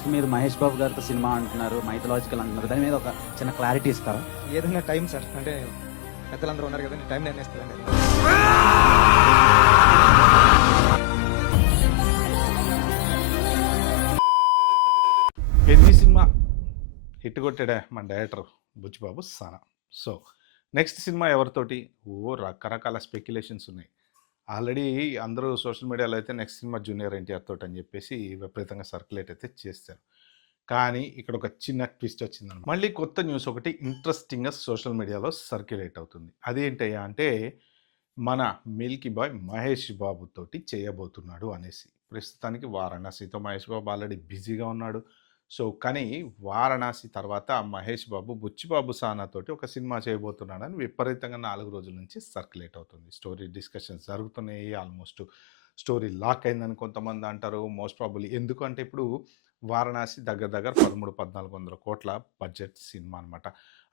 Next మీరు 'మహేష్ బాబు' గారితో cinema అంటున్నారు. మైథలాజికల్ అంటున్నారు. దాని మీద ఒక చిన్న క్లారిటీ ఇస్తారా? ఏదైనా టైం సార్. అంటే పెద్దలందరూ ఉన్నారు కదండీ, టైం నిర్ణయిస్తదండి. పెద్ది సినిమా హిట్ కొట్టాడే మన డైరెక్టర్ బుచ్చిబాబు సానా. సో నెక్స్ట్ సినిమా ఎవరితోటి రకరకాల స్పెక్యులేషన్స్ ఉన్నాయి. ఆల్రెడీ అందరూ సోషల్ మీడియాలో అయితే నెక్స్ట్ సినిమా జూనియర్ ఎన్టీఆర్ తోటి అని చెప్పేసి విపరీతంగా సర్క్యులేట్ అయితే చేస్తారు. కానీ ఇక్కడ ఒక చిన్న ట్విస్ట్ వచ్చిందన్నమాట. మళ్ళీ కొత్త న్యూస్ ఒకటి ఇంట్రెస్టింగ్గా సోషల్ మీడియాలో సర్క్యులేట్ అవుతుంది. అదేంటయ్యా అంటే మన మిల్కీ బాయ్ మహేష్ బాబు తోటి చేయబోతున్నాడు అనేసి. ప్రస్తుతానికి వారణాసితో మహేష్ బాబు ఆల్రెడీ బిజీగా ఉన్నాడు. సో కానీ వారణాసి తర్వాత మహేష్ బాబు బుచ్చిబాబు సానాతోటి ఒక సినిమా చేయబోతున్నాడని విపరీతంగా 4 రోజుల నుంచి సర్క్యులేట్ అవుతుంది. స్టోరీ డిస్కషన్స్ జరుగుతున్నాయి. ఆల్మోస్ట్ స్టోరీ లాక్ అయిందని కొంతమంది అంటారు. మోస్ట్ ప్రాబుల్లీ ఎందుకంటే ఇప్పుడు వారణాసి దగ్గర దగ్గర 1300-1400 కోట్ల బడ్జెట్ సినిమా అనమాట.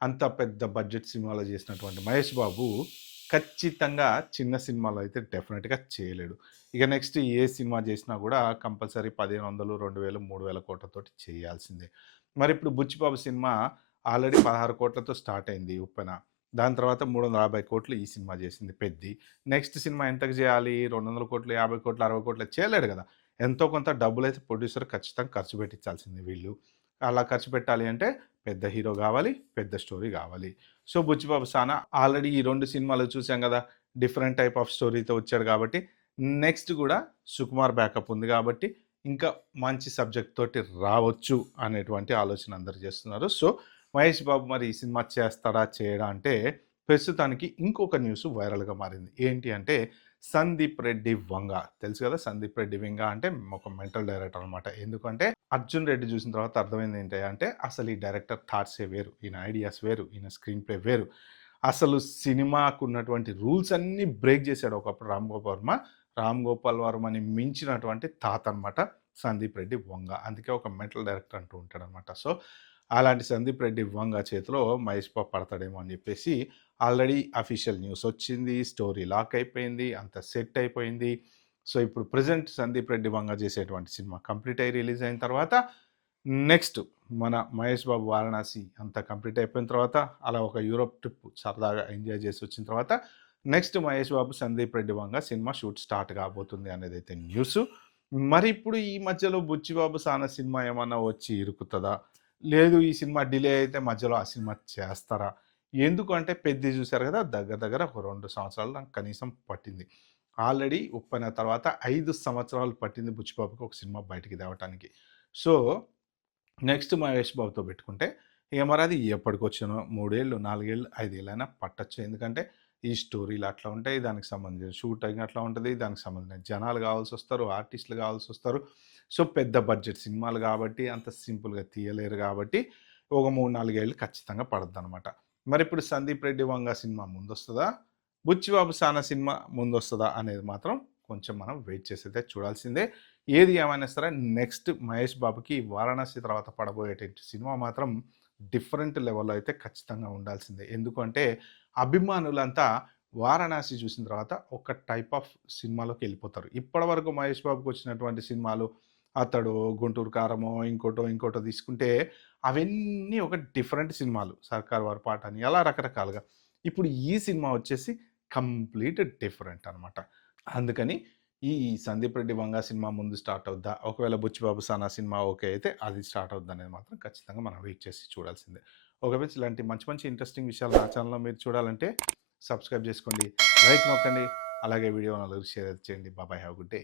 అంత పెద్ద బడ్జెట్ సినిమాలో చేసినటువంటి మహేష్ బాబు ఖచ్చితంగా చిన్న సినిమాలో అయితే డెఫినెట్గా చేయలేడు. ఇక నెక్స్ట్ ఏ సినిమా చేసినా కూడా కంపల్సరీ 1500, 2000, 3000 కోట్లతోటి చేయాల్సిందే. మరి ఇప్పుడు బుచ్చిబాబు సినిమా ఆల్రెడీ 16 కోట్లతో స్టార్ట్ అయింది ఉప్పెన. దాని తర్వాత 350 కోట్లు ఈ సినిమా చేసింది పెద్ది. నెక్స్ట్ సినిమా ఎంతకు చేయాలి? 200 కోట్లు, 50 కోట్లు, 60 కోట్లు చేయలేడు కదా. ఎంతో కొంత డబ్బులైతే ప్రొడ్యూసర్ ఖచ్చితంగా ఖర్చు పెట్టించాల్సిందే వీళ్ళు. అలా ఖర్చు పెట్టాలి అంటే పెద్ద హీరో కావాలి, పెద్ద స్టోరీ కావాలి. సో బుచ్చిబాబు సానా ఆల్రెడీ ఈ 2 సినిమాలు చూసాం కదా, డిఫరెంట్ టైప్ ఆఫ్ స్టోరీతో వచ్చాడు కాబట్టి నెక్స్ట్ కూడా సుకుమార్ బ్యాకప్ ఉంది కాబట్టి ఇంకా మంచి సబ్జెక్ట్ తోటి రావచ్చు అనేటువంటి ఆలోచన అందరు చేస్తున్నారు. సో మహేష్ బాబు మరి ఈ సినిమా చేస్తాడా చేయడా అంటే ప్రస్తుతానికి ఇంకొక న్యూస్ వైరల్గా మారింది. ఏంటి అంటే సందీప్ రెడ్డి వంగ తెలుసు కదా. సందీప్ రెడ్డి వంగ అంటే ఒక మెంటల్ డైరెక్టర్ అనమాట. ఎందుకంటే అర్జున్ రెడ్డి చూసిన తర్వాత అర్థమైంది ఏంటి అంటే అసలు ఈ డైరెక్టర్ థాట్సే వేరు, ఈయన ఐడియాస్ వేరు, ఈయన స్క్రీన్ ప్లే వేరు. అసలు సినిమాకు ఉన్నటువంటి రూల్స్ అన్నీ బ్రేక్ చేశాడు ఒకప్పుడు రామ్ గోపాల్ వర్మని మించినటువంటి తాత అనమాట సందీప్ రెడ్డి వంగ. అందుకే ఒక మెంటల్ డైరెక్టర్ అంటూ ఉంటాడనమాట. సో అలాంటి సందీప్ రెడ్డి వంగ చేతిలో మహేష్ బాబు పడతాడేమో అని చెప్పేసి ఆల్రెడీ అఫీషియల్ న్యూస్ వచ్చింది. స్టోరీ లాక్ అయిపోయింది, అంత సెట్ అయిపోయింది. సో ఇప్పుడు ప్రజెంట్ సందీప్ రెడ్డి వంగ చేసేటువంటి సినిమా కంప్లీట్ అయ్యి రిలీజ్ అయిన తర్వాత నెక్స్ట్ మన మహేష్ బాబు వారణాసి అంతా కంప్లీట్ అయిపోయిన తర్వాత అలా ఒక యూరోప్ ట్రిప్ సరదాగా ఎంజాయ్ చేసి వచ్చిన తర్వాత next Mahesh Babu Sandeep Reddy Vanga cinema shoot start కాబోతుంది అనేది అయితే న్యూస్. మరి ఇప్పుడు ఈ మధ్యలో బుచ్చిబాబు సానా సినిమా ఏమన్నా వచ్చి ఇరుకుతుందా, లేదు ఈ సినిమా డిలే అయితే మధ్యలో ఆ సినిమా చేస్తారా? ఎందుకంటే పెద్ది చూశారు కదా, దగ్గర దగ్గర ఒక 2 సంవత్సరాలు నాకు కనీసం పట్టింది. ఆల్రెడీ ఉప్పెన తర్వాత 5 సంవత్సరాలు పట్టింది బుచ్చిబాబుకి ఒక సినిమా బయటికి తేవటానికి. సో నెక్స్ట్ మహేష్ బాబుతో పెట్టుకుంటే ఇక మరి అది ఎప్పటికొచ్చానో 3 ఏళ్ళు, 4 ఏళ్ళు, 5 ఏళ్ళైనా పట్టచ్చు. ఎందుకంటే ఈ స్టోరీలు అట్లా ఉంటాయి, దానికి సంబంధించిన షూటింగ్ అట్లా ఉంటుంది, దానికి సంబంధించిన జనాలు కావాల్సి వస్తారు, ఆర్టిస్టులు కావాల్సి వస్తారు. సో పెద్ద బడ్జెట్ సినిమాలు కాబట్టి అంత సింపుల్గా తీయలేరు కాబట్టి ఒక 3-4 ఏళ్ళు ఖచ్చితంగా పడుద్ది అనమాట. మరి ఇప్పుడు సందీప్ రెడ్డి వంగ సినిమా ముందొస్తుందా, బుచ్చిబాబు సానా సినిమా ముందొస్తుందా అనేది మాత్రం కొంచెం మనం వెయిట్ చేసేదే చూడాల్సిందే. ఏది ఏమైనా సరే నెక్స్ట్ మహేష్ బాబుకి వారణాసి తర్వాత పడబోయేటువంటి సినిమా మాత్రం డిఫరెంట్ లెవెల్లో అయితే ఖచ్చితంగా ఉండాల్సిందే. ఎందుకంటే అభిమానులంతా వారణాసి చూసిన తర్వాత ఒక టైప్ ఆఫ్ సినిమాలోకి వెళ్ళిపోతారు. ఇప్పటివరకు మహేష్ బాబుకి వచ్చినటువంటి సినిమాలు అతడు, గుంటూరు కారమో, ఇంకోటో తీసుకుంటే అవన్నీ ఒక డిఫరెంట్ సినిమాలు. సర్కార్ వారి పాట అని అలా రకరకాలుగా. ఇప్పుడు ఈ సినిమా వచ్చేసి కంప్లీట్ డిఫరెంట్ అనమాట. అందుకని ఈ సందీప్ రెడ్డి వంగ సినిమా ముందు స్టార్ట్ అవుద్దా, ఒకవేళ బుచ్చిబాబు సానా సినిమా ఓకే అయితే అది స్టార్ట్ అవుద్దా అనేది మాత్రం ఖచ్చితంగా మనం వెయిట్ చేసి చూడాల్సిందే. ఓకే, ఇలాంటి మంచి మంచి ఇంట్రెస్టింగ్ విషయాలు నా ఛానల్లో మీరు చూడాలంటే సబ్స్క్రైబ్ చేసుకోండి, లైక్ నొక్కండి, అలాగే వీడియో నలుగురికి షేర్ చేయండి. బాబాయ్, హ్యావ్ గుడ్ డే.